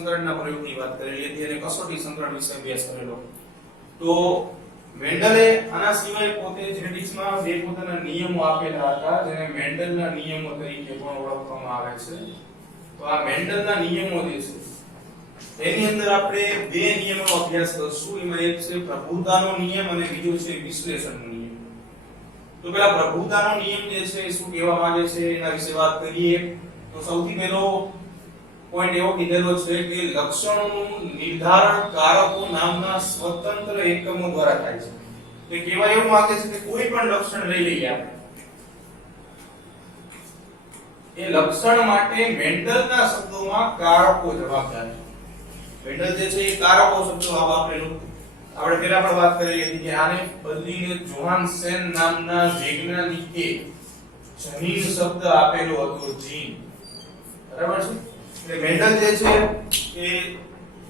સંકરણના પ્રયોગની વાત કરેલી હતી અને કસોટી સંકરણ વિશે અભ્યાસ કરેલો. તો મેન્ડલે આના સિવાય પોતે જેનેટિક્સમાં બે પોતાના નિયમો આપેલા હતા જેને મેન્ડલના નિયમો તરીકે પણ ઓળખવામાં આવે છે. તો આ મેન્ડલના નિયમો જે છે એની અંદર આપણે બે નિયમોનો અભ્યાસ કરશું. એમાં એક છે પ્રભુતાનો નિયમ અને બીજો છે વિશ્લેષણનો નિયમ. તો પેલા પ્રભુતાનો નિયમ જે છે એ શું કહેવા માંગે છે એના વિશે વાત કરીએ. તો સૌથી પહેલો પોઈન્ટ એવો કીધેલો છે કે લક્ષણોનું નિર્ધારણ કારકો નામના સ્વતંત્ર એકમો દ્વારા થાય છે. તે કહેવા એવું માંગે છે કે કોઈ પણ લક્ષણ લઈ લઈએ આપણે, એ લક્ષણ માટે મેન્ડલના શબ્દોમાં કારકો જવાબદાર છે. મેન્ડલ જે છે એ કારકો શબ્દો આ વાપરેલું. આપણે પહેલા પણ વાત કરેલી હતી કે આને બદલીને જોહાનસન નામના વૈજ્ઞાનિકે જનીન શબ્દ આપેલો હતો, જીન. બરાબર છે. એટલે મેન્ડલ જે છે એ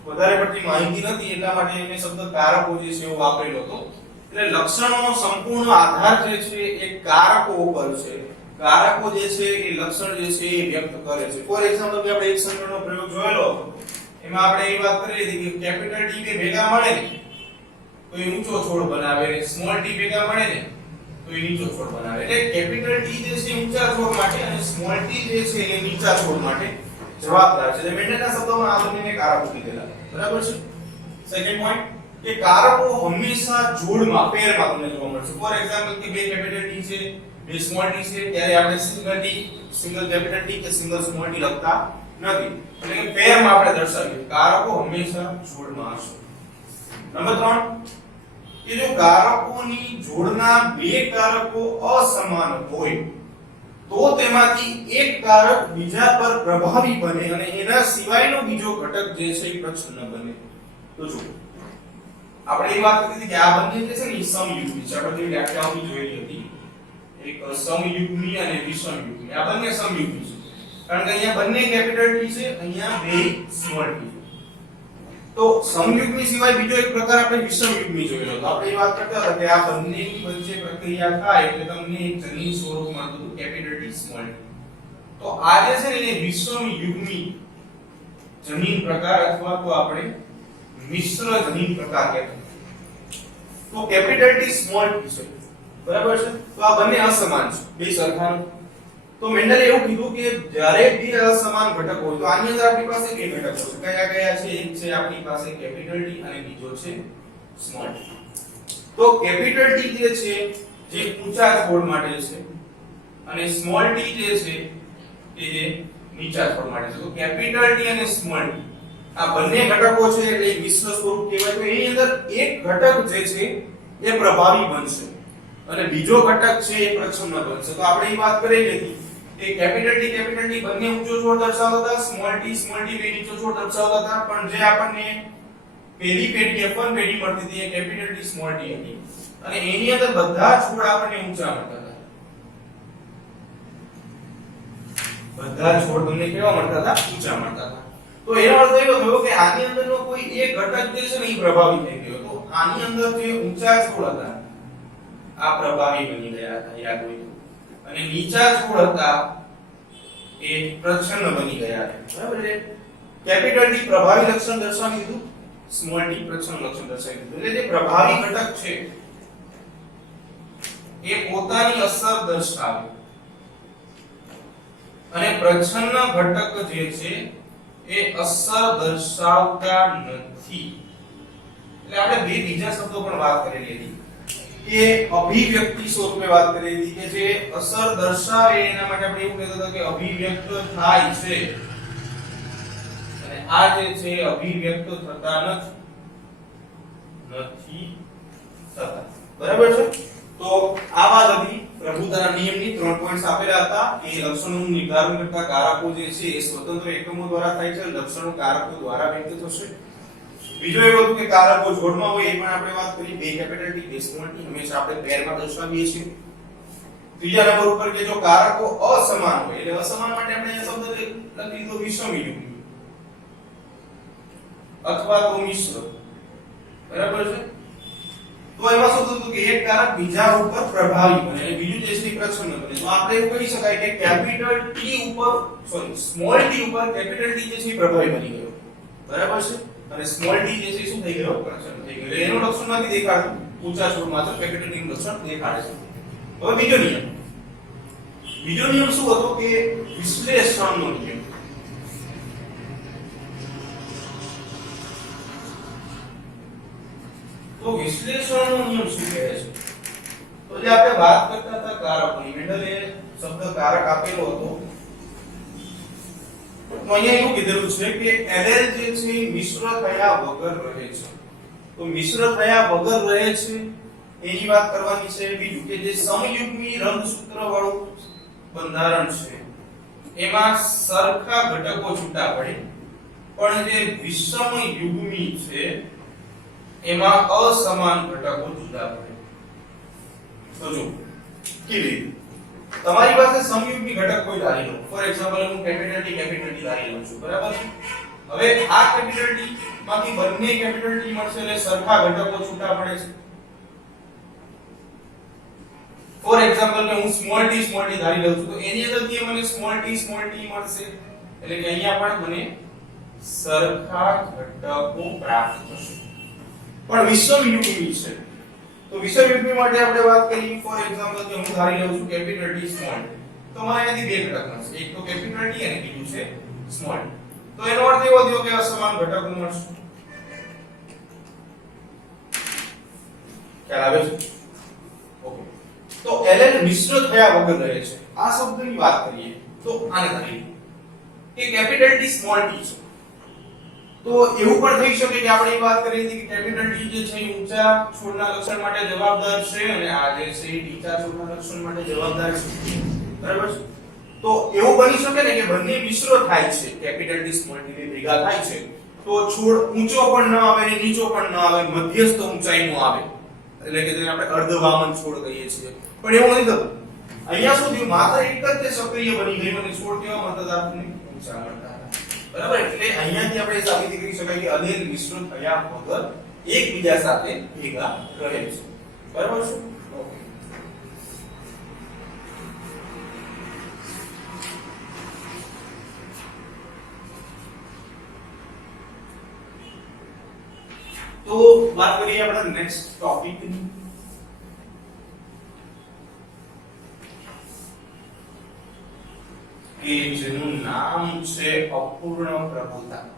વધારે પડતી માહિતી નથી એટલા માટે એને શબ્દ કારકો જે છે એવો વાપરેલો હતો. એટલે લક્ષણોનો સંપૂર્ણ આધાર જે છે એ કારકો ઉપર છે. કારકો જે છે એ લક્ષણ જે છે એ વ્યક્ત કરે છે. ફોર એક્ઝામ્પલ આપણે એક સંકરણનો પ્રયોગ જોયેલો હતો. એમાં આપણે એ વાત કરી હતી કે કેપિટલ ટી બે ભેગા મળે ને તો એ ઊંચો છોડ બનાવે અને સ્મોલ ટી ભેગા મળે ને તો એ નીચો છોડ બનાવે. એટલે કેપિટલ ટી જે છે ઊંચા છોડ માટે અને સ્મોલ ટી જે છે એ નીચા છોડ માટે જવાબદાર છે. મેન્ડલના શબ્દોમાં આ બંનેને કારકો કીધેલા. બરાબર છે. સેકન્ડ પોઈન્ટ કે કારકો હંમેશા જોડમાં પેરમાં તમને જોવા મળશે. ફોર એક્ઝામ્પલ કે બે કેપિટલ ટી છે બે સ્મોલ ટી છે ત્યારે આપણે single T single capital T કે સિંગલ સ્મોલ ટી લખતા નથી. એટલે કે પેરમાં આપણે દર્શાવીએ કારકો હંમેશા જોડમાં હશે. નંબર 3 કે જો કારકોની જોડના બે કારકો અસમાન હોય તો તેમાંથી એક કારક બીજા પર પ્રભાવી બને અને એના સિવાયનો બીજો ઘટક જે છે એ પ્રચ્છન્ન બને. તો જો આપણે એ વાત કરી હતી કે આ બંને જે છે ને એ સમયુગ્મી છે. આપણે જે વ્યાખ્યાઓની જોયેલી હતી એક સમયુગ્મી અને વિષમયુગ્મી. આ બંને સમયુગ્મી છે કારણ કે અહીંયા બંને કેપિટલ ટી છે, અહીંયા બે સ્મોલ ટી છે. તો સમયુગ્મી સિવાય બીજો એક પ્રકાર આપણે વિષમયુગ્મી જોયેલો. તો આપણે એ વાત કરતા હતા કે આ બંનેની વચ્ચે પ્રક્રિયા થાય એટલે તમને એક જનીન સ્વરૂપ મળતું હતું કેપિટલ ટી સ્મોલ ટી. તો આ જે છે ને એ વિષમયુગ્મી જનીન પ્રકાર અથવા તો આપણે મિશ્ર જનીન પ્રકાર કહેવાય. તો કેપિટલ ટી સ્મોલ ટી છે. બરાબર છે. તો આ બંને અસમાન છે, બે સરખા. તો મેન્ડલે એવું કીધું કે જ્યારે બે અસમાન ઘટક હોય તો આની અંદર આપણી પાસે બે ઘટકો છે. કયા કયા છે? એક છે આપણી પાસે કેપિટલ ટી અને બીજો છે સ્મોલ ટી. તો કેપિટલ ટી જે છે જે ઊંચા છોડ માટે છે અને સ્મોલ ટી જે છે એ જે નીચા છોડ માટે છે. તો કેપિટલ ટી અને સ્મોલ ટી આ બંને ઘટકો છે એટલે મિશ્ર સ્વરૂપ કહેવાય. તો એની અંદર એક ઘટક જે છે એ પ્રભાવી બનશે અને બીજો ઘટક છે એ પ્રચ્છન્ન બનશે. તો આપણે એ વાત કરેલી હતી કે કેપિટલ ટી બંને ઊંચો છોડ દર્શાવતા હતા, સ્મોલ ટી બે નીચો છોડ દર્શાવતા હતા. પણ જે આપણને પહેલી પેઢી F1 પેઢી મળતી હતી એ કેપિટલ ટી સ્મોલ ટી હતી અને એની અંદર બધા છોડ આપણને ઊંચા મળતા હતા. બધા છોડ તમને કેવા મળતા હતા? ઊંચા મળતા હતા. તો એનો અર્થ એવો થયો કે આની અંદરનો કોઈ એક ઘટક જે છે ને એ પ્રભાવી થઈ ગયો. તો આની અંદર જે ઊંચા છોડ હતા આ પ્રભાવી બની ગયા હતા, યાદ હોય. અને નીચા છોડ હતા એ પ્રચ્છન્ન બની ગયા હતા. બરાબર છે. કેપિટલ ટી પ્રભાવી લક્ષણ દર્શાવી દીધું, સ્મોલ ટી પ્રચ્છન્ન લક્ષણ દર્શાવી દીધું. એટલે જે પ્રભાવી ઘટક છે એ પોતાની અસર દર્શાવે અને પ્રચ્છન્ન ઘટક જે છે એ અસર દર્શાવતા નથી. એટલે આપણે બે બીજા શબ્દો પણ વાત કરેલી હતી કે અભિવ્યક્તિ સ્વરૂપે વાત કરી હતી કે જે અસર દર્શાવે એના માટે આપણે એવું કહેતા હતા કે અભિવ્યક્ત થાય છે અને આ જે છે અભિવ્યક્ત થતા નથી થતા. બરાબર છે. તો આ વાત હતી પ્રભુતાના નિયમની. 3 પોઈન્ટ્સ આપેલા હતા કે લક્ષણોનું નિર્ધારણ કરતા કારકો જે છે એ સ્વતંત્ર એકમો દ્વારા થાય છે, લક્ષણો કારકો દ્વારા વ્યક્ત થશે. બીજો એવું હતું કે કારકો જોડમાં હોય એ પણ આપણે વાત કરી. બે કેપિટલ ટી બે સ્મોલ ટી હંમેશા આપણે પેરમાં દર્શાવીએ છીએ. ત્રીજા નંબર ઉપર કે જો કારકો અસમાન હોય એટલે અસમાન માટે આપણે આ શબ્દ લખી દીધો વિષમયુગ્મી અથવા તો મિશ્ર. બરાબર છે. તો એમાં શું થતું કે એક કારક બીજા ઉપર પ્રભાવી બને અને બીજું જે છે પ્રચ્છન્ન બને. તો આપણે એવું કહી શકાય કે કેપિટલ ટી ઉપર સ્મોલ ટી ઉપર કેપિટલ ટી જે છે પ્રભાવી બની ગયો. બરાબર છે અને સ્મોલ ટી જે છે શું થઈ ગયો કન્સ્ટ્રક્ટ થઈ ગયો એનું લક્ષણ નથી દેખાડતું ઊંચા છોડ માત્ર કેપિટલ ટી નું લક્ષણ દેખાડે છે હવે બીજો નિયમ શું હતો કે વિશ્લેષણનો નિયમ તો વિશ્લેષણનો નિયમ શું કહે છે તો જે આપણે વાત કરતા હતા કારકોની મેન્ડલે શબ્દ કારક આપેલો હતો તો અહીંયા એવું કીધેલું છે કે એલેલ જે છે મિશ્ર થયા વગર રહે છે તો મિશ્ર થયા વગર રહે છે એની વાત કરવાની છે બીજું કે જે સમયુગ્મી રંગસૂત્ર વાળું બંધારણ છે એમાં સરખા ઘટકો છૂટા પડે પણ જે વિષમ યુગ્મી છે એમાં અસમાન ઘટકો જુદા પડે તો જો કેવી રીતે તમારી પાસે સમયુગ્મી ઘટક કોઈ ધારી લો ફોર એક્ઝામ્પલ હું કેપિટલ ટી ધારી લઉં છું બરાબર છે હવે આ કેપિટલ ટી માંથી બંને કેપિટલ ટી મળશે એટલે સરખા ઘટકો છૂટા પડે છે ફોર એક્ઝામ્પલ કે હું સ્મોલ ટી ધારી લઉં છું તો એની અંદરથી મને સ્મોલ ટી મળશે એટલે કે અહીંયા પણ મને સરખા ઘટકો પ્રાપ્ત થશે પણ વિષમ યુગ્મી છે તો વિષમ યુગ્મી માટે આપણે વાત કરીએ ફોર એક્ઝામ્પલ કે હું ધારી લઉં છું કેપિટલ ટી સ્મોલ તો મને અહીંયાથી બે ઘટક મળશે એક તો કેપિટલ ટી અને બીજું છે સ્મોલ તો એનો અર્થ એવો થયો કે અસમાન ઘટકો મળશે ખ્યાલ આવે છે ઓકે તો એલએન મિશ્ર થયા વગર રહે છે આ શબ્દની વાત કરીએ તો આને ધારીએ કે કેપિટલ ટી સ્મોલ ટી છે તો એવું પણ થઈ શકે કે આપણે એ વાત કરી હતી કે કેપિટલ ટી જે છે ઊંચા છોડના લક્ષણ માટે જવાબદાર છે અને આ જે છે નીચા છોડના લક્ષણ માટે જવાબદાર છે બરાબર છે તો એવું બની શકે ને કે બંને મિશ્ર થાય છે કેપિટલ ટી સ્મોલ ટી ભેગા થાય છે તો છોડ ઊંચો પણ ન આવે અને નીચો પણ ન આવે મધ્યસ્થ ઊંચાઈનો આવે એટલે કે જેને આપણે અર્ધવામન છોડ કહીએ છીએ પણ એવું નથી થતું અહીંયા શું થયું માત્ર એક જ તે સક્રિય બની ગઈ અને છોડ કેવા મળતા હતા આપણને ઊંચા મળતા હતા બરાબર એટલે અહીંયાથી આપણે સાબિત કરી શકાય કે અલેલ મિશ્ર થયા વગર એકબીજા સાથે ભેગા રહે છે બરાબર છે ઓકે તો વાત કરીએ આપણે નેક્સ્ટ ટોપિક ની કે જેનું નામ છે અપૂર્ણ પ્રભુતા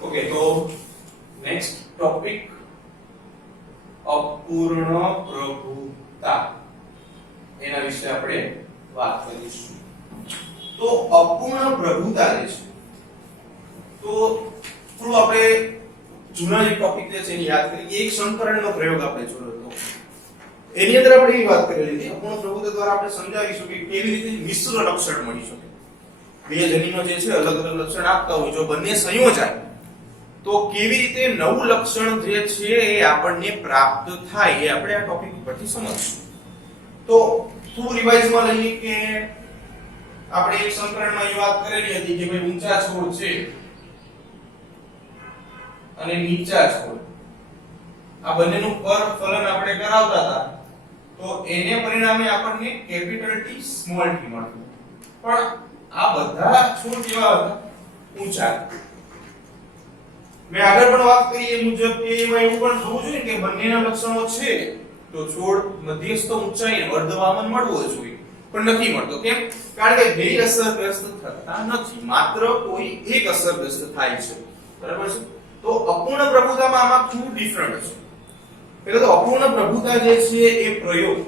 ઓકે તો નેક્સ્ટ ટોપિક અપૂર્ણ પ્રભુતા એના વિશે આપણે વાત કરીશું તો અપૂર્ણ પ્રભુતા જે છે તો થોડું આપણે જૂના જે ટોપિક જે છે એને યાદ કરીએ એક સંકરણનો પ્રયોગ આપણે જોયો હતો એની અંદર આપણે એ વાત કરેલી હતી અપૂર્ણ પ્રભુતા દ્વારા આપણે સમજાવીશું કે કેવી રીતે મિશ્ર લક્ષણ મળી શકે બે જનીનો જે છે અલગ અલગ લક્ષણ આપતા હોય જો બંને સંયોજાય તો કેવી રીતે નવું લક્ષણ જે છે એ આપણને પ્રાપ્ત થાય એ આપણે આ ટોપિક ઉપરથી સમજીશું તો થોડું રિવાઇઝમાં લઈએ કે આપણે એક સંકરણમાં એ વાત કરેલી હતી કે ભાઈ ઊંચા છોડ છે અને નીચા છોડ આ બંનેનું ફલન આપણે કરાવતા હતા તો એને પરિણામે આપણને કેપિટલ ટી સ્મોલ ટી મળતું પણ આ બધા છોડ કેવા હતા ઊંચા મેં આગળ પણ વાત કરી એ મુજબ કે એમાં એવું પણ થવું જોઈએ કે બંનેના લક્ષણો છે તો છોડ મધ્યસ્થ ઊંચાઈ અર્ધવામન મળવો જોઈએ પણ નથી મળતો કેમ કારણ કે બે અસરગ્રસ્ત થતા નથી માત્ર કોઈ એક અસરગ્રસ્ત થાય છે બરાબર છે તો અપૂર્ણ પ્રભુતામાં આમાં શું ડિફરન્ટ છે પહેલા તો અપૂર્ણ પ્રભુતા જે છે એ પ્રયોગ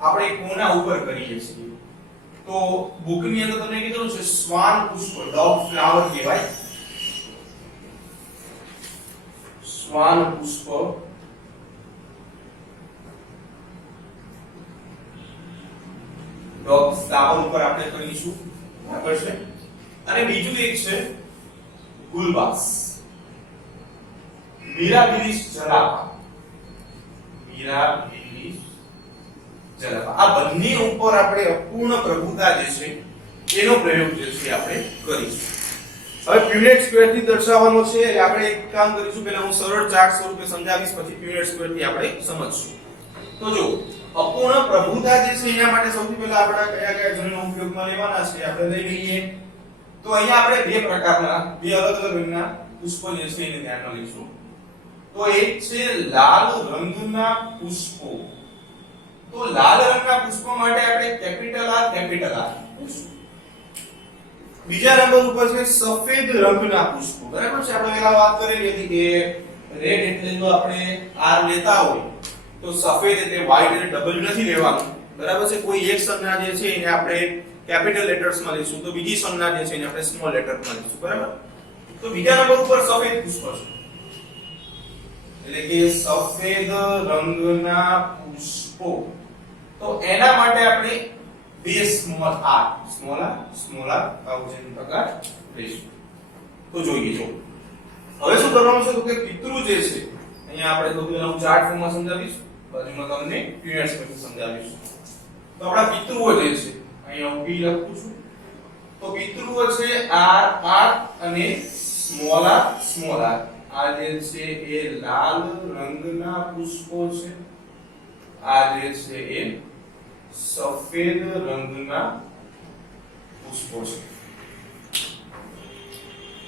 આપણે કોના ઉપર કરીએ છીએ તો બુકની અંદર તમને કીધું છે શ્વાન પુષ્પ ડોગ ફ્લાવર કહેવાય શ્વાન પુષ્પ ડોગ ફ્લાવર ઉપર આપણે કરીશું બરાબર છે અને બીજું એક છે ગુલબાસ મિરાબિલિસ જલાપા આ બંને ઉપર આપણે અપૂર્ણ પ્રભુતા જે છે એનો પ્રયોગ જે છે આપણે કરીશું હવે પ્યુનેટ સ્ક્વેર થી દર્શાવવાનો છે એટલે આપણે એક કામ કરીશું, પહેલા હું સરળ ચાર્ટ સ્વરૂપે સમજાવીશ, પછી પ્યુનેટ સ્ક્વેર થી આપણે સમજશું. તો જો અપૂર્ણ પ્રભુતા જે છે એના માટે સૌથી પહેલા આપણે કયા કયા ચિહ્નો ઉપયોગમાં લેવાના છે આપણે લઈ લઈએ. તો અહીંયા આપણે બે પ્રકારના, બે અલગ અલગ રંગના પુષ્પો જે છે એને ધ્યાનમાં લઈશું. તો એક છે લાલ રંગના પુષ્પો. તો લાલ રંગના પુષ્પો માટે આપણે કેપિટલ આર લઈશું. બીજા નંબર ઉપર છે સફેદ રંગના પુષ્પો. બરાબર છે, આપણે પહેલા વાત કરેલી હતી કે રેડ એટલે જો આપણે આર લેતા હોય તો સફેદ એટલે વ્હાઈટ એટલે ડબલ નથી લેવાનું. બરાબર છે, કોઈ એક સંજ્ઞા જે છે એને આપણે કેપિટલ લેટર્સ માં લઈશું, તો બીજી સંજ્ઞા જે છે એને આપણે સ્મોલ લેટર માં લઈશું. બરાબર, તો બીજા નંબર ઉપર સફેદ પુષ્પ છે એટલે કે સફેદ રંગના પુષ્પો. તો એના માટે આપણે બે સ્મોલ આર આવું છે પ્રકાર લઈશું. તો જોઈએ, જો હવે શું કરવાનું છે તો કે પિતૃ જે છે અહીંયા આપણે તો હું ચાર્ટ ફોર્મમાં સમજાવીશ, બાજુમાં તમને પ્યુનેટ્સ પર સમજાવીશ. તો આપણા પિતૃઓ જે છે અહીંયા હું પી લખું છું. તો પિતૃઓ છે આર અને સ્મોલ આર. આ જે છે એ લાલ રંગના પુષ્પો છે, આ જે છે એ સફેદ રંગના પુષ્પો છે.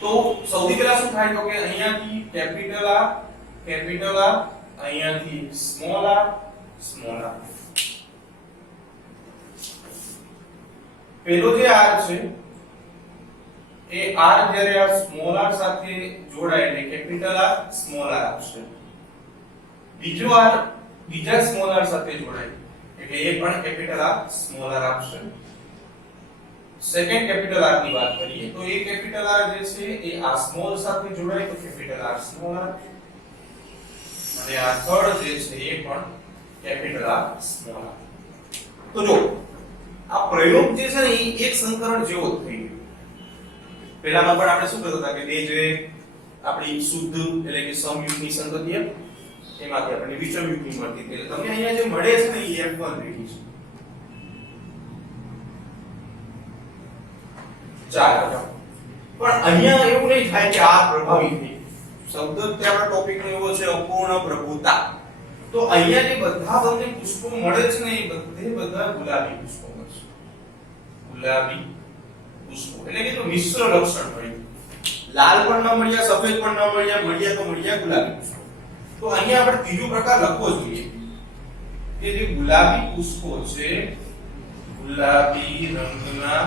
તો સૌથી પહેલા શું થાય તો કે અહીંયાથી કેપિટલ આર, અહીંયાથી સ્મોલ આર. પેલો જે આર છે એ આર જ્યારે આ સ્મોલ આર સાથે જોડાય એટલે કેપિટલ આર સ્મોલ આર આવશે. બીજો આર બીજા સ્મોલ આર સાથે જોડાય એટલે એ પણ કેપિટલ આર સ્મોલ આર આવશે. સેકન્ડ કેપિટલ આર ની વાત કરીએ તો એ કેપિટલ આર જે છે એ આ સ્મોલ સાથે જોડાય તો કેપિટલ આર સ્મોલ આર, અને આ થર્ડ જે છે એ પણ કેપિટલ આર સ્મોલ આર. તો જો આ પ્રયોગ જે છે ને એ એક સંકરણ જેવો જ થઈ ગયો. પહેલામાં પણ આપણે શું કરતા હતા કે બે જે આપણી શુદ્ધ એટલે કે સમયુગ્મની સંગતિ એમાંથી આપણને વિષમ યુગ્મી મળતી હતી. એટલે તમને અહીંયા જે મળે છે ને એ F1 રેડી છે. ચાલો, પણ અહીંયા એવું નહીં થાય કે આ પ્રભાવી થઈ. શબ્દ તે આપણા ટોપિક નો એવો છે અપૂર્ણ પ્રભુતા. તો અહીંયા જે બધા તમને પુષ્પો મળે છે ને એ બધા ગુલાબી પુષ્પો મળશે. ગુલાબી પુષ્પો એટલે કે તો મિશ્ર લક્ષણ મળ્યું. લાલ પણ ન મળ્યા, સફેદ પણ ન મળ્યા, મળ્યા તો મળ્યા ગુલાબી પુષ્પો. તો અહીંયા આપણે ત્રીજો પ્રકાર લખવો જોઈએ કે જે ગુલાબી પુષ્પો છે, ગુલાબી રંગના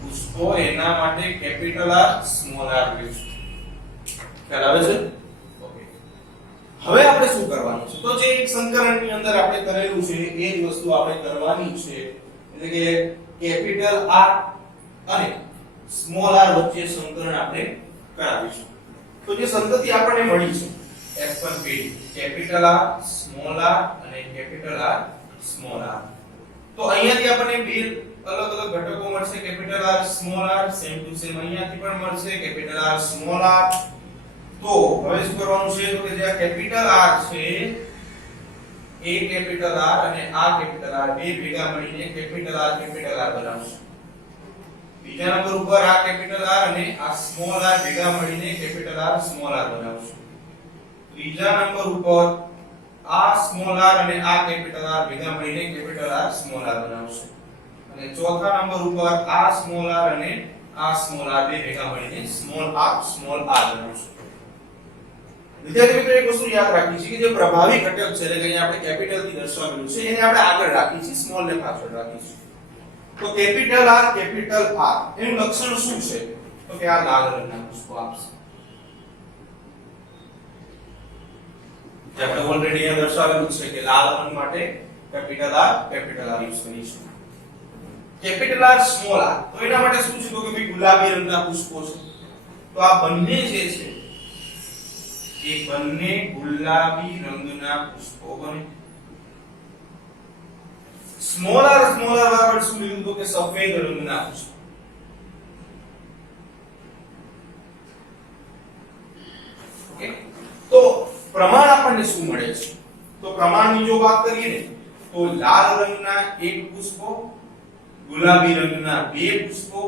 પુષ્પો એના માટે કેપિટલ આર સ્મોલ આર લઈશું. ખ્યાલ આવે છે? ઓકે, હવે આપણે શું કરવાનું છે તો જે એક સંકરણની અંદર આપણે કરેલું છે એ જ વસ્તુ આપણે કરવાની છે. એટલે કે કેપિટલ આર અને સ્મોલ આર વચ્ચે સંકરણ આપણે કરાવીશું. તો જે સંગતિ આપણને મળી છે F1 પેઢી કેપિટલ આર સ્મોલ આર અને કેપિટલ આર સ્મોલ આર. તો અહીંયાથી આપણને બે અલગ અલગ ઘટકો મળશે, capital R small R. Same to same અહીંયાથી પણ મળશે કેપિટલ આર સ્મોલ આર. તો હવે શું કરવાનું છે તો કે જે આ કેપિટલ આર છે એ કેપિટલ આર અને આ કેપિટલ આર બે ભેગા મળીને કેપિટલ આર બનાવશે. બીજા નંબર ઉપર આ કેપિટલ આર અને આ સ્મોલ આર ભેગા મળીને કેપિટલ આર સ્મોલ આર બનાવશે. ત્રીજા નંબર ઉપર આ સ્મોલ આર અને આ કેપિટલ આર ભેગા મળીને કેપિટલ આર સ્મોલ આર બનાવશે. અને ચોથા નંબર ઉપર આ સ્મોલ આર અને આ સ્મોલ આર બે ભેગા મળીને સ્મોલ આર બનાવશે. વિદ્યાર્થી મિત્રો એક વસ્તુ યાદ રાખવી છે કે જે પ્રભાવી ઘટક છે એટલે કે અહીંયા આપણે કેપિટલ થી દર્શાવેલું છે એને આપણે આગળ રાખી છે, સ્મોલ ને પાછળ રાખી છે. તો કેપિટલ આર એનું લક્ષણ શું છે તો કે આ લાલ રંગના પુષ્પો આપશે. જે આપણે ઓલરેડી અહીંયા દર્શાવેલું છે કે લાલ રંગ માટે કેપિટલ આર યુઝ કરીશું. કેપિટલ આર સ્મોલ આર તો એના માટે શું છે તો કે ભાઈ ગુલાબી રંગના પુષ્પો છે. તો આ બંને જે છે એ બંને ગુલાબી રંગના પુષ્પો બને. સ્મોલ આર બરાબર શું લીધું તો કે સફેદ રંગના પુષ્પો. ઓકે, તો પ્રમાણ આપણને શું મળે છે તો પ્રમાણની જો વાત કરીએ ને તો લાલ રંગના એક પુષ્પો, ગુલાબી રંગના બે પુષ્પો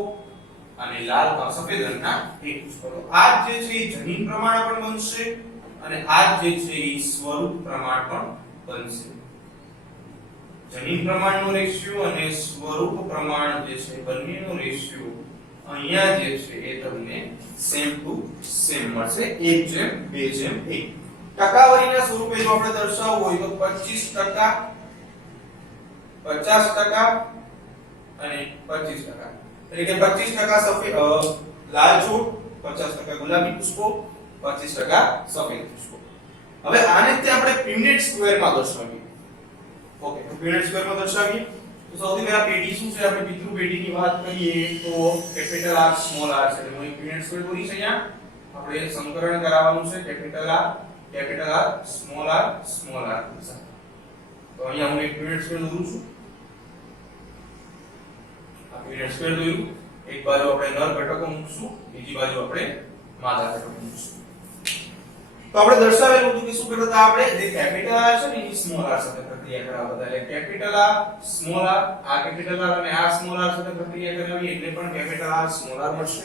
અને લાલ સફેદ રંગના એક પુષ્પો. તો આ જે છે એ જનીન પ્રમાણ પણ બનશે અને આ જે છે એ સ્વરૂપ પ્રમાણ પણ બનશે. જનીન પ્રમાણનો રેશિયો અને સ્વરૂપ પ્રમાણ જે છે બંનેનો રેશિયો અહીંયા જે છે એ તમને સેમ ટુ સેમ મળશે 1:2:1. ટકાવારીના સ્વરૂપે જો આપણે દર્શાવવું હોય તો 25%, 50% અને 25%. એટલે કે 25% સફેદ લાલ છોડ, 50% ગુલાબી પુષ્પો, 25% સફેદ પુષ્પો. હવે આને તે આપણે પીનેટ સ્ક્વેરમાં દર્શાવીએ. ઓકે, તો પીનેટ સ્ક્વેરમાં દર્શાવીએ તો સૌથી પહેલા પેઢી શું છે? આપણે પિતૃ પેઢીની વાત કરીએ તો કેપિટલ R સ્મોલ r છે. એટલે હું પીનેટ સ્ક્વેર દોરીશ. અહીંયા આપણે સંકલન કરાવવાનું છે કેપિટલ R સ્મોલ r તો અહીંયા હું એક પીનેટ સ્ક્વેર દોરું છું. આ પીનેટ સ્ક્વેર દોર્યું. એક બાજુ આપણે નર ઘટકો મૂકશું, બીજી બાજુ આપણે માદા ઘટકો મૂકશું. તો આપણે દર્શાવેલું હતું કે શું કરતા હતા? આપણે જે કેપિટલ R છે ને એ સ્મોલ r સાથે પ્રક્રિયા કરાવતા હતા. એટલે કેપિટલ R સ્મોલ r, આ કેપિટલ R અને આ સ્મોલ r સાથે પ્રક્રિયા કરાવી એટલે પણ કેપિટલ R સ્મોલ r મળશે.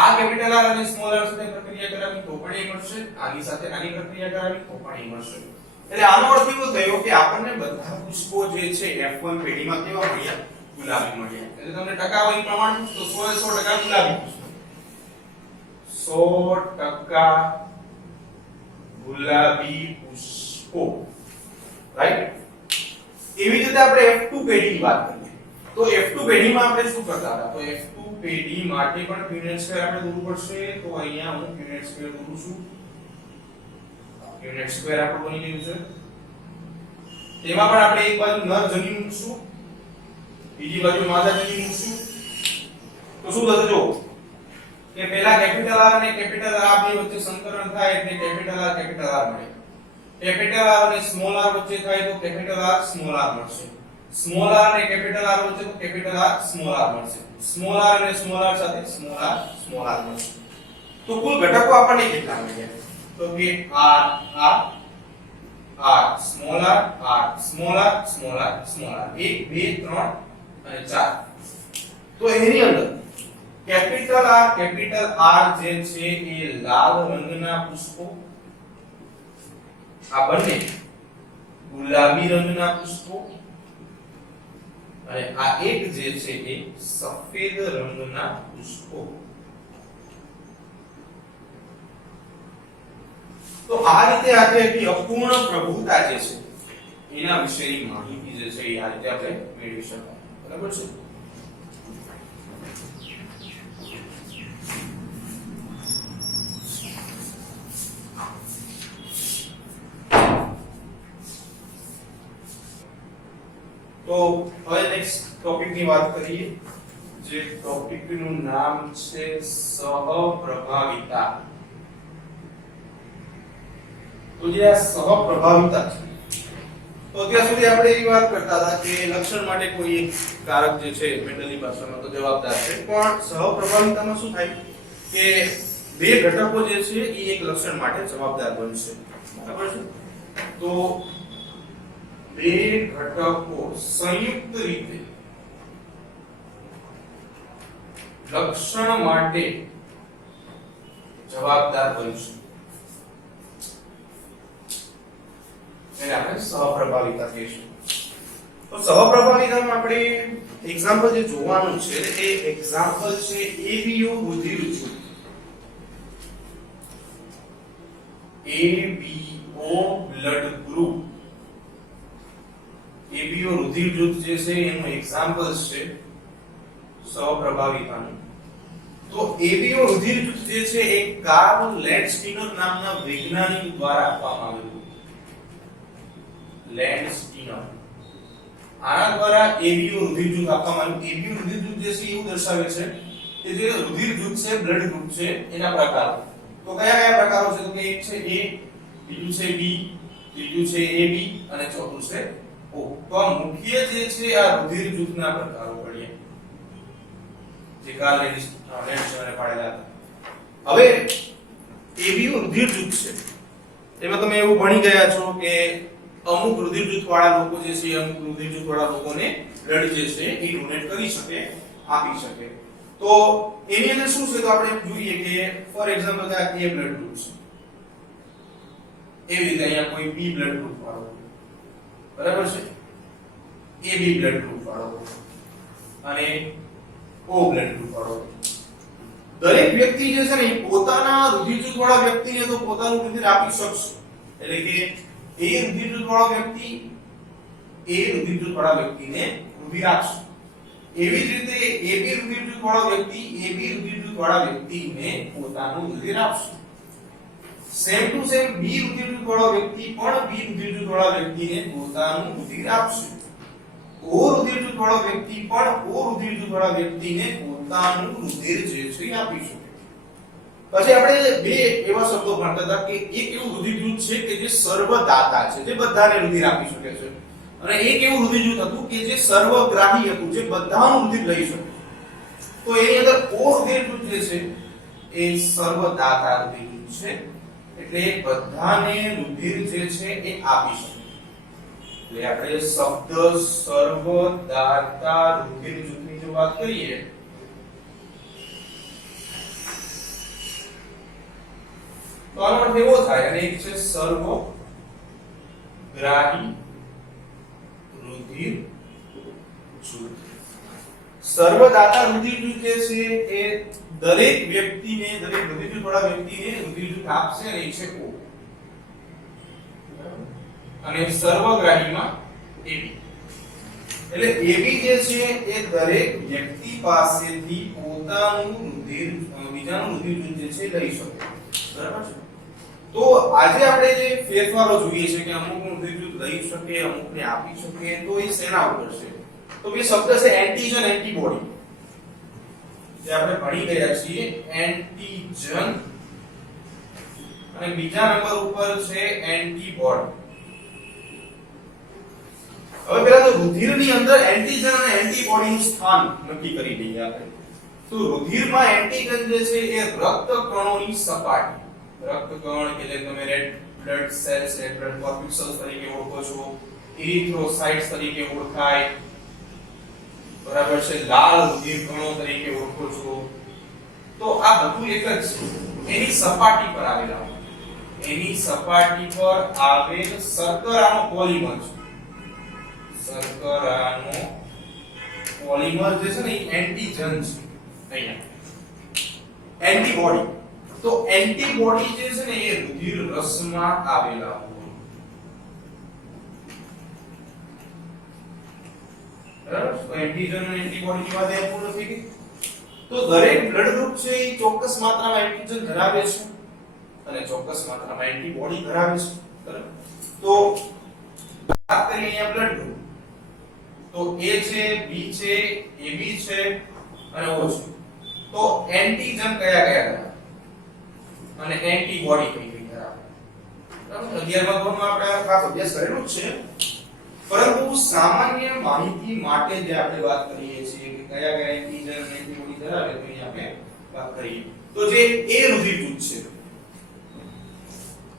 આ કેપિટલ R અને સ્મોલ r સાથે પ્રક્રિયા કરાવી તો પણ એ મળશે. આની સાથે આની પ્રક્રિયા કરાવી તો પણ એ મળશે. એટલે આનો અર્થ એવો થયો કે આપણને બધા પુષ્પો જે છે F1 પેઢીમાં કેવા મળ્યા? ગુલાબી મળ્યા. એટલે તમને ટકાવારી પ્રમાણ તો 100% ગુલાબી પુષ્પો, 100% ગુલાબી પુષ્પો, રાઈટ? એવી રીતે આપણે F2 પેઢીની વાત કરીએ તો F2 પેઢીમાં આપણે શું કરતા હતા? તો F2 પેઢી માટે પણ પીનેટ સ્ક્વેર આપણે દોરવું પડશે. તો અહીંયા હું પીનેટ સ્ક્વેર દોરું છું. પીનેટ સ્ક્વેર આપણો બની ગયું છે. તેમાં પણ આપણે એક બાજુ નર જનીન મૂકશું, બીજી બાજુ માદા જનીન મૂકશું. તો શું થશે? જો કે પહેલા કેપિટલ R અને કેપિટલ R બે વચ્ચે સંકલન થાય એટલે કેપિટલ R મળે. કેપિટલ R અને સ્મોલ r વચ્ચે થાય તો કેપિટલ R સ્મોલ r મળશે. સ્મોલ r અને કેપિટલ R વચ્ચે તો કેપિટલ R સ્મોલ r મળશે. સ્મોલ r અને સ્મોલ r સાથે સ્મોલ r મળશે. તો કુલ ઘટકો આપણને કેટલા મળ્યા? તો કે r small r small r 1 2 3 અને 4. તો એની અંદર કેપિટલ R જે છે એ લાલ રંગના પુષ્પો, આ બંને ગુલાબી રંગના પુષ્પો અને આ એક જે છે એ સફેદ રંગના પુષ્પો. તો આ રીતે આપણે અપૂર્ણ પ્રભુતા જે છે એના વિશેની માહિતી જે છે એ આ રીતે આપણે મેળવી શકાય. બરાબર છે? તો હવે નેક્સ્ટ ટોપિક ની વાત કરીએ. જે ટોપિક નું નામ છે સહપ્રભાવિતા. તો જે આ સહપ્રભાવિતા છે, તો અત્યાર સુધી આપણે એવી વાત કરતા હતા કે લક્ષણ માટે કોઈ એક કારક જે છે મેન્ડલની ભાષામાં તો જવાબદાર છે, પણ સહપ્રભાવિતામાં શું થાય કે બે ઘટકો જે છે એ એક લક્ષણ માટે જવાબદાર બનશે. બરાબર છે? તો બે ઘટકો સંયુક્ત રીતે લક્ષણ માટે જવાબદાર બનશે. એને આપણે સહપ્રભાવિતા કહીશું. તો સહપ્રભાવિતામાં આપણે એક્ઝામ્પલ જે જોવાનું છે એ એક્ઝામ્પલ છે એબીઓ રુધિર જૂથ. એબીઓ બ્લડ ગ્રુપ, એબીઓ રુધિર જૂથ જે છે એનું એક્ઝામ્પલ છે સહપ્રભાવિતાનું. તો એબીઓ રુધિર જૂથ જે છે એ કાર્લ લેન્ડસ્ટીનર નામના વૈજ્ઞાનિક દ્વારા આપવામાં આવેલું. લેન્ડસ્ટીનર આના દ્વારા એબીઓ રુધિર જૂથ આપવામાં આવ્યું. એબીઓ રુધિર જૂથ જે છે એવું દર્શાવે છે કે જે રુધિર જૂથ છે, બ્લડ ગ્રુપ છે, એના પ્રકારો. તો કયા કયા પ્રકારો છે? તો કે એક છે A, બીજું છે B, ત્રીજું છે AB અને ચોથું છે O. તો આ મુખ્ય જે છે આ રુધિર જૂથના પ્રકારો ગણ્યા જે કાર્લ લેન્ડસ્ટીનરે પાડેલા હતા. હવે એબીઓ રુધિર જૂથ છે એમાં તમે એવું ભણી ગયા છો કે અમુક રુધિર જૂથ વાળા લોકો જે છે અમુક રુધિર જૂથ વાળા લોકોને બ્લડ જે છે એ ડોનેટ કરી શકે, આપી શકે. તો એની અંદર શું છે તો આપણે જોઈએ કે ફોર એક્ઝામ્પલ કે આ A બ્લડ ગ્રુપ છે, એવી રીતે અહીંયા કોઈ B બ્લડ ગ્રુપ વાળો, બરાબર છે, AB બ્લડ ગ્રુપ વાળો અને O બ્લડ ગ્રુપ વાળો. દરેક વ્યક્તિ જે છે ને પોતાના રુધિર જૂથ વાળા વ્યક્તિને તો પોતાનું રુધિર આપી શકશે, એટલે કે A રુધિર જૂથ વાળો વ્યક્તિ A રુધિર જૂથ વાળા વ્યક્તિને રુધિર આપશે, એવી જ રીતે AB રુધિર જૂથ વાળો વ્યક્તિ AB રુધિર જૂથ વાળા વ્યક્તિને પોતાનું રુધિર આપશે. સેમ ટુ સેમ B રુધિર જૂથ વાળો વ્યક્તિ પણ B રુધિર જૂથ વાળા વ્યક્તિને પોતાનું રુધિર આપશે. O રુધિર જૂથ વાળો વ્યક્તિ પણ O રુધિર જૂથ વાળા વ્યક્તિને પોતાનું રુધિર જે છે આપી શકે. પછી આપણે બે એવા શબ્દો ભણતા હતા કે એક એવું રુધિર જૂથ છે કે જે સર્વદાતા છે, જે બધાને રુધિર આપી શકે છે, અને એક એવું રુધિર જૂથ હતું કે જે સર્વગ્રાહી હતું, જે બધાનું રુધિર લઈ શકે. તો એની અંદર O રુધિર જૂથ જે છે એ સર્વદાતા રુધિર જૂથ છે, એટલે બધાને રુધિર જે છે એ આપી શકે. એટલે આપણે શબ્દ સર્વદાતા રુધિર જૂથની જો વાત કરીએ તો આનો અર્થ એવો થાય, અને એક છે સર્વગ્રાહી રુધિર જૂથ. સર્વદાતા રુધિર જૂથ જે છે એ દરેક વ્યક્તિને, દરેક રુધિર જૂથ વાળા વ્યક્તિને રુધિર જૂથ આપશે, અને એ છે O. અને સર્વગ્રાહીમાં AB, એટલે AB જે છે એ દરેક વ્યક્તિ પાસેથી પોતાનું રુધિર, બીજાનું રુધિર જૂથ જે છે લઈ શકે, બરાબર છે. તો આજે આપણે જે ફેરફારો જોઈએ છે કે અમુક રુધિર જૂથ લઈ શકે, અમુકને આપી શકે, તો એ શેના ઉપર છે? તો બે શબ્દ છે એન્ટીજન, એન્ટીબોડી, જે આપણે ભણી ગયા છીએ. એન્ટીજન અને બીજા નંબર ઉપર છે એન્ટીબોડી. હવે પહેલા તો રુધિરની અંદર એન્ટીજન અને એન્ટીબોડીનું સ્થાન નક્કી કરી લઈએ આપણે. તો રુધિરમાં એન્ટીજન જે છે એ રક્ત કણોની સપાટી, રક્ત કણ કે જે તમે red blood cells, red blood corpuscles તરીકે ઓળખો છો, એરિથ્રોસાઇટ્સ તરીકે ઓળખાય, બરાબર છે, લાલ રુધિર કણો તરીકે ઓળખો છો. તો આ બધું એક જ છે, એની સપાટી પર આવેલા, એની સપાટી પર આવેલ શર્કરાનો પોલિમર છે. શર્કરાનો પોલિમર જે છે ને એ એન્ટીજન છે. અહીંયા એન્ટીબોડી, તો એન્ટીબોડી જે છે ને એ રુધિર રસમાં આવેલા હોય, બરાબર. તો એન્ટીજન અને એન્ટીબોડીની વાત એ પૂર્ણ થઈ ગઈ. તો દરેક બ્લડ ગ્રુપ છે એ ચોક્કસ માત્રામાં એન્ટીજન ધરાવે છે અને ચોક્કસ માત્રામાં એન્ટીબોડી ધરાવે છે, બરાબર. તો વાત કરીએ અહીંયા બ્લડ ગ્રુપ, તો A છે, B છે, AB છે અને O છે. તો એન્ટીજન કયા કયા ધરાવે અને એન્ટીબોડી કઈ કઈ ધરાવે, બરાબર. 11મા ધોરણમાં આપણે આ ખાસ અભ્યાસ કરેલો જ છે, પરંતુ સામાન્ય માહિતી માટે જે આપણે વાત કરીએ છીએ કે કયા કયા એન્ટીજન અને એન્ટીબોડી ધરાવે, તો અહીં આપણે વાત કરીએ. તો જે A રુધિર જૂથ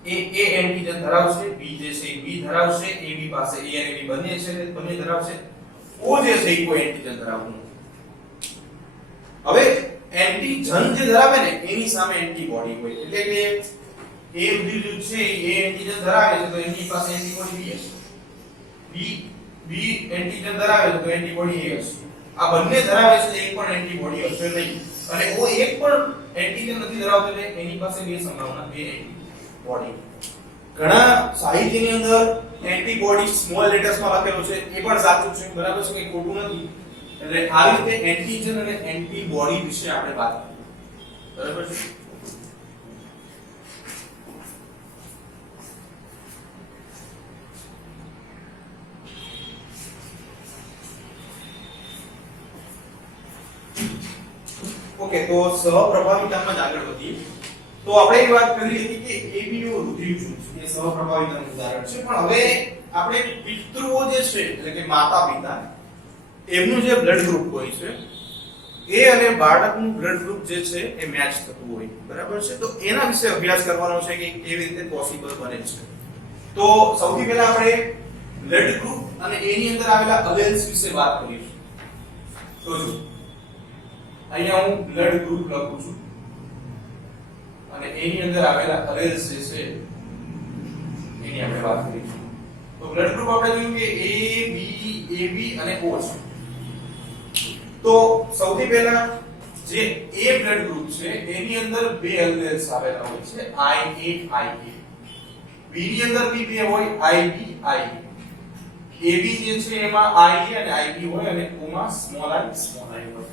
છે એ A એન્ટીજન ધરાવશે, B જે છે એ B ધરાવશે, AB પાસે A અને B બંને છે, બંને ધરાવશે. O જે છે એ કોઈ એન્ટીજન ધરાવતું નથી. હવે એન્ટીજન જે ધરાવે ને એની સામે એન્ટીબોડી હોય, એટલે કે A રુધિર જૂથ છે એ એન્ટીજન ધરાવે છે તો એની પાસે એન્ટીબોડી B હશે, B એન્ટીજન ધરાવે છે તો એન્ટીબોડી A હશે. આ બંને ધરાવે છે એક પણ એન્ટીબોડી હશે નહીં, અને O એક પણ એન્ટીજન નથી ધરાવતો એટલે એની પાસે બે સંભાવના, બે એન્ટીબોડી. ઘણા સાહિત્યની અંદર એન્ટીબોડી સ્મોલ લેટર્સમાં લખેલું છે, એ પણ સાચું છે, બરાબર છે, કંઈ ખોટું નથી. એટલે આવી રીતે એન્ટીજન અને એન્ટીબોડી વિશે આપણે વાત કરી, બરાબર છે. ઓકે, તો સહપ્રભાવિતામાં જ આગળ વધીએ. તો આપણે એ વાત કરી હતી કે ABO રુધિર જૂથ એ સહપ્રભાવિતાનું ઉદાહરણ છે, પણ હવે આપણે પિતૃઓ જે છે એટલે કે માતા પિતા એમનું જે બ્લડ ગ્રુપ હોય છે એ અને બાળકનું બ્લડ ગ્રુપ જે છે એ મેચ થતું હોય, બરાબર છે. તો એના વિશે અભ્યાસ કરવાનો છે કે કેવી રીતે પોસિબલ બને છે. તો સૌથી પહેલા આપણે બ્લડ ગ્રુપ અને એની અંદર આવેલા અલેલ્સ વિશે વાત કરીશું. તો જો અહીંયા હું બ્લડ ગ્રુપ લખું છું અને એની અંદર આવેલા અલેલ્સ જે છે એની આપણે વાત કરીશું. તો બ્લડ ગ્રુપ આપણે જોયું કે A B AB અને O છે. તો સૌથી પહેલા જે A બ્લડ ગ્રુપ છે એની અંદર બે અલેલ્સ આવેલા હોય છે IA IA. B ની અંદર બી બે હોય IB IA. AB જે છે એમાં IA અને IB હોય અને O માં સ્મોલ I હોય.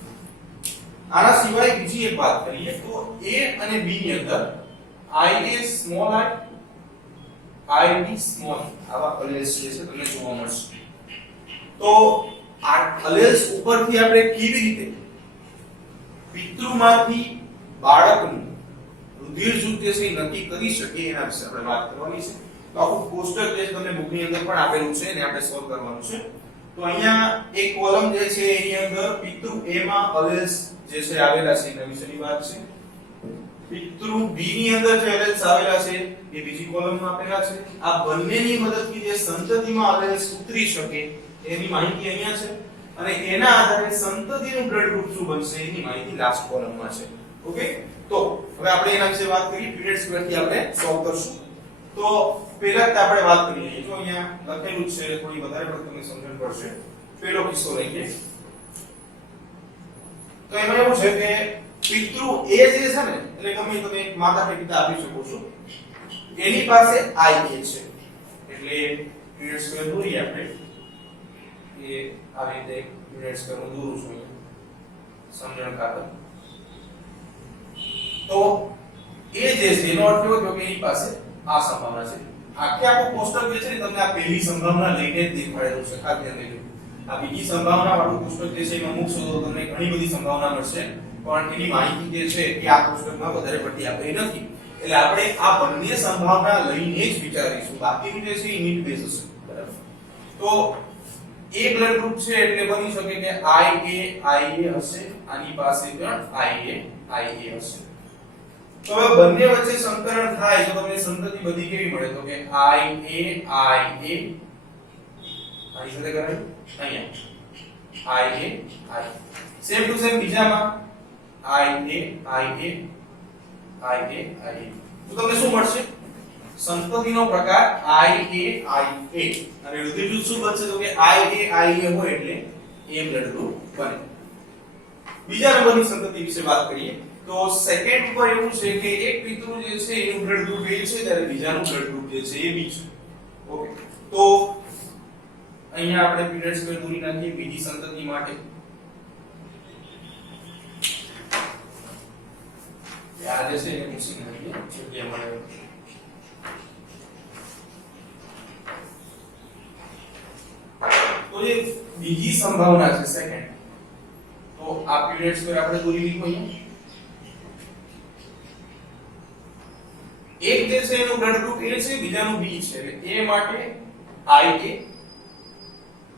આના સિવાય બીજી એક વાત કરીએ તો A અને B ની અંદર IA small I IB small આવા અલેલ્સ જે છે તમને જોવા મળશે. તો આ અલેલ્સ ઉપરથી આપણે કેવી રીતે પિતૃમાંથી બાળકનું રુધિર જૂથ જે છે એ નક્કી કરી શકીએ એના વિશે આપણે વાત કરવાની છે. તો આખું કોષ્ટક જે તમને બુકની અંદર પણ આપેલું છે અને આપણે સોલ્વ કરવાનું છે. તો અહીંયા એક કોલમ જે છે એની અંદર પિતૃ A માં અલેલ્સ જે છે આવેલા છે એના વિશેની વાત છે. પિતૃ B ની અંદર જે અલેલ્સ આવેલા છે એ બીજી કોલમમાં આપેલા છે. આ બંનેની મદદથી જે સંતતિમાં અલેલ્સ ઉતરી શકે એની માહિતી અહીંયા છે અને એના આધારે સંતતિનું બ્લડ ગ્રુપ શું બનશે એની માહિતી લાસ્ટ કોલમમાં છે. ઓકે, તો હવે આપણે એના વિશે વાત કરીએ. પીરિયડ સ્ક્વેર થી આપણે સોલ્વ કરશું. તો પહેલા તો આપણે વાત કરીએ જો અહીંયા લખેલું છે થોડી વધારે પણ તમને સમજણ પડશે. પહેલો કિસ્સો લઈએ. તો એમાં એવું છે કે પિતૃ A જે છે ને એટલે ગમે તમે માતા પિતા આપી શકો છો એની પાસે IA છે એટલે પીરિયડ સ્ક્વેર દોરીએ આપણે એ આવી રીતે પીરિયડ સ્ક્વેર હું દોરું છું સમજણ ખાતર. તો A જે છે એનો અર્થ એવો થયો કે એની પાસે આ સંભાવના છે. આખે આખું કોષ્ટક જે છે ને તમને આ પહેલી સંભાવના લઈને જ દેખાડેલું છે. આ ધ્યાન દેજો. આ બીજી સંભાવના વાળું કોષ્ટક જે છે એમાં મૂકશો તો તમને ઘણી બધી સંભાવના મળશે પણ એની માહિતી જે છે એ આ કોષ્ટકમાં વધારે પડતી આપેલી નથી. એટલે આપણે આ બંને સંભાવના લઈને જ વિચારીશું. બાકીનું જે છે એ નીટ બેઝ હશે. બરાબર. તો A બ્લડ ગ્રુપ છે એટલે બની શકે કે IA હશે. આની પાસે પણ IA હશે. તો હવે બંને વચ્ચે સંકરણ થાય તો તમને સંતતિ બધી કેવી મળે તો કે IA આની સાથે કરાય અહીંયા IA સેમ ટુ સેમ બીજામાં IA તો તમને શું મળશે સંતતિનો પ્રકાર IA અને રુધિર જૂથ શું બનશે તો કે IA હોય એટલે A બ્લડ ગ્રુપ બને. બીજા નંબરની સંતતિ વિશે વાત કરીએ તો સેકન્ડ ઉપર એવું છે કે એક પિતૃ જે છે એનું બ્લડ ગ્રુપ A છે ત્યારે બીજાનું બ્લડ ગ્રુપ જે છે એ B છે. ઓકે, તો અહીંયા આપણે પીરિયડ સ્ક્વેર દોરી નાખીએ બીજી સંતતિ માટે. આ જે છે એ મૂકી નાખીએ જગ્યા મળે. તો જે બીજી સંભાવના છે સેકન્ડ તો આ પીરિયડ સ્ક્વેર આપણે દોરી લીધો અહીંયા. એક જે છે એનું બ્લડ ગ્રુપ A છે બીજાનું B છે એટલે A માટે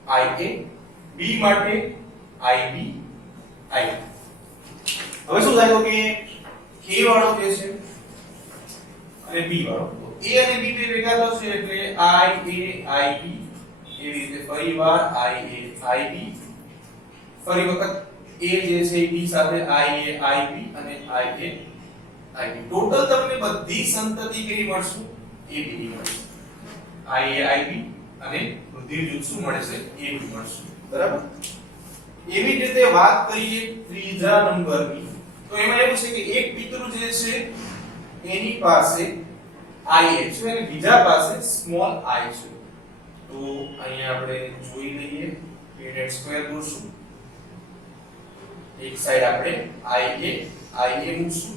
IA B માટે IB હવે શું થાય તો કે A વાળો જે છે અને B વાળો તો A અને B બે ભેગા થશે એટલે IA IB એવી રીતે ફરીવાર IA IB ફરી વખત A જે છે B સાથે IA IB અને IA IB ટોટલ તમને બધી સંતતિ કેવી મળશે AB ની મળશે. IA IB અને રુધિર જૂથ શું મળે છે AB મળશે. બરાબર. એવી રીતે વાત કરીએ ત્રીજા નંબરની તો એમાં એવું છે કે એક પિતૃ જે છે એની પાસે IA છે અને બીજા પાસે સ્મોલ I છે. તો અહીંયા આપણે જોઈ લઈએ પીરિયડ સ્ક્વેર દોરશું. એક સાઈડ આપણે IA મૂકશું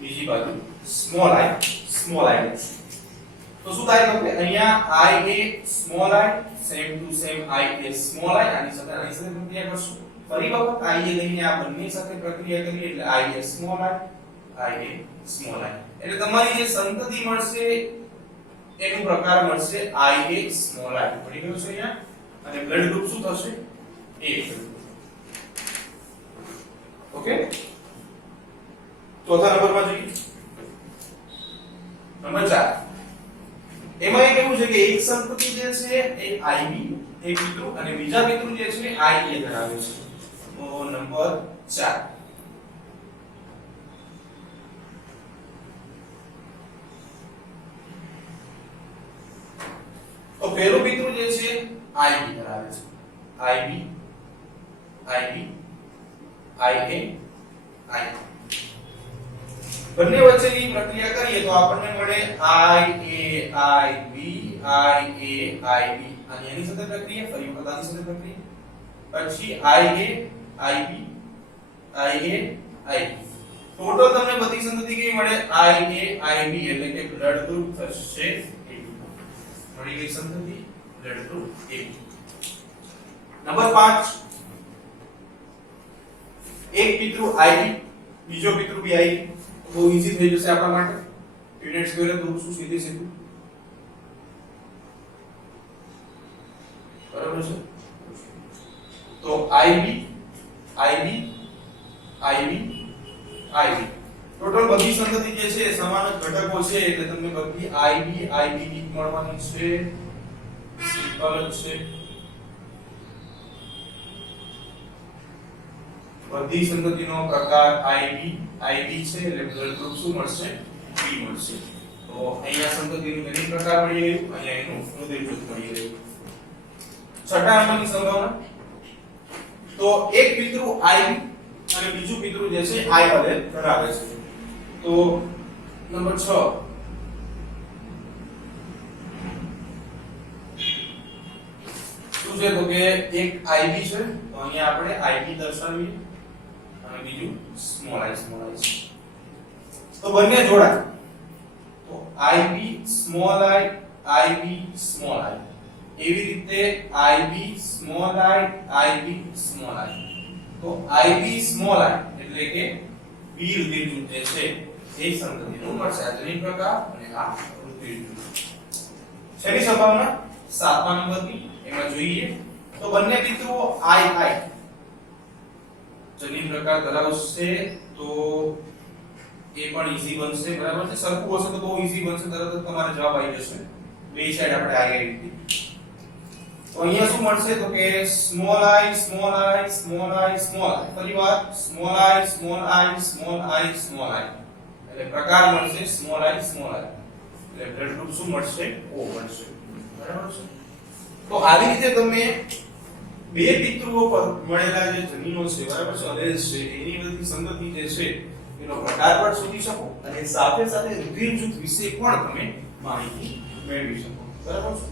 બીજી બાજુ સ્મોલ I મૂકશું. તો શું થાય તો કે અહીંયા IA small I same to same IA small I આની સાથે પ્રક્રિયા કરશું. ફરી વખત IA લઈને આ બંને સાથે પ્રક્રિયા કરીએ એટલે IA સ્મોલ I એટલે તમારી જે સંતતિ મળશે એનું પ્રકાર મળશે IA સ્મોલ I પડી ગયું છે અહીંયા અને બ્લડ ગ્રુપ શું થશે A. ઓકે, ચોથા નંબરમાં જોઈએ નંબર 4. એમાં એક એવું છે કે એક સંતતિ જે છે એ IB એક પિતૃ અને બીજા પિતૃ જે છે IA ધરાવે છે. તો નંબર 4 પહેલું પિતૃ જે છે IB ધરાવે છે. IB IA બંને વચ્ચેની પ્રક્રિયા કરીએ તો આપણને મળે IAIB IAIB અને એની સાથે પ્રક્રિયા ફરી વખત આની સાથે પ્રક્રિયા પછી IAIB ટોટલ તમને બધી સંતતિ કેવી મળે IAIB એટલે કે બ્લડ ગ્રુપ થશે મળી ગઈ સંતતિ બ્લડ ગ્રુપ AB. નંબર 5 એક પિતૃ IB બીજો પિતૃ બી IB બહુ ઈઝી થઈ જશે આપણા માટે. યુનિટ સ્ક્વેર દોરશું સીધી સીધું બરાબર છે. તો IB ટોટલ બધી સંતતિ જે છે સમાન જ ઘટકો છે એટલે તમને બધી IB ની મળવાની છે. સિમ્પલ જ છે. બધી સંતતિનો પ્રકાર IB છે એટલે બ્લડ ગ્રુપ શું મળશે B મળશે. તો અહીંયા સંતતિનું જનીન પ્રકાર મળી ગયું અહીંયા એનું હૃદય જૂથ મળી ગયું. છઠ્ઠા નંબરની સંભાવના તો એક પિતૃ IB અને બીજું પિતૃ જે છે I એલેલ ધરાવે છે. તો નંબર 6 શું છે તો કે એક IB છે તો અહીંયા આપણે IB દર્શાવીએ અને બીજું સ્મોલ I તો બંને જોડાય તો IB સ્મોલ I એવી રીતે IB સ્મોલ I તો IB સ્મોલ I એટલે કે B રુધિર જૂથ જે છે એ સંતતિનું મળશે આ જનીન પ્રકાર અને આ રુધિર જૂથ. શેની સંભાવના સાતમા નંબરની એમાં જોઈએ તો બંને પિતૃઓ I જનીન પ્રકાર ધરાવશે તો એ પણ ઈઝી બનશે બરાબર છે. સરખું હશે તો બહુ ઈઝી બનશે તરત જ તમારે જવાબ આવી જશે. બે સાઈડ આપણે I લીધી તો અહીંયા શું મળશે તો કે સ્મોલ I ફરીવાર સ્મોલ I એટલે પ્રકાર મળશે સ્મોલ I એટલે બ્લડ ગ્રુપ શું મળશે O મળશે બરાબર છે. તો આવી રીતે તમે બે પિતૃઓ પર મળેલા જે જનીનો છે બરાબર છે અલેલ્સ છે એની બધી સંતતિ જે છે એનો પ્રકાર પણ શોધી શકો અને સાથે સાથે રુધિર જૂથ વિશે પણ તમે માહિતી મેળવી શકો બરાબર છે.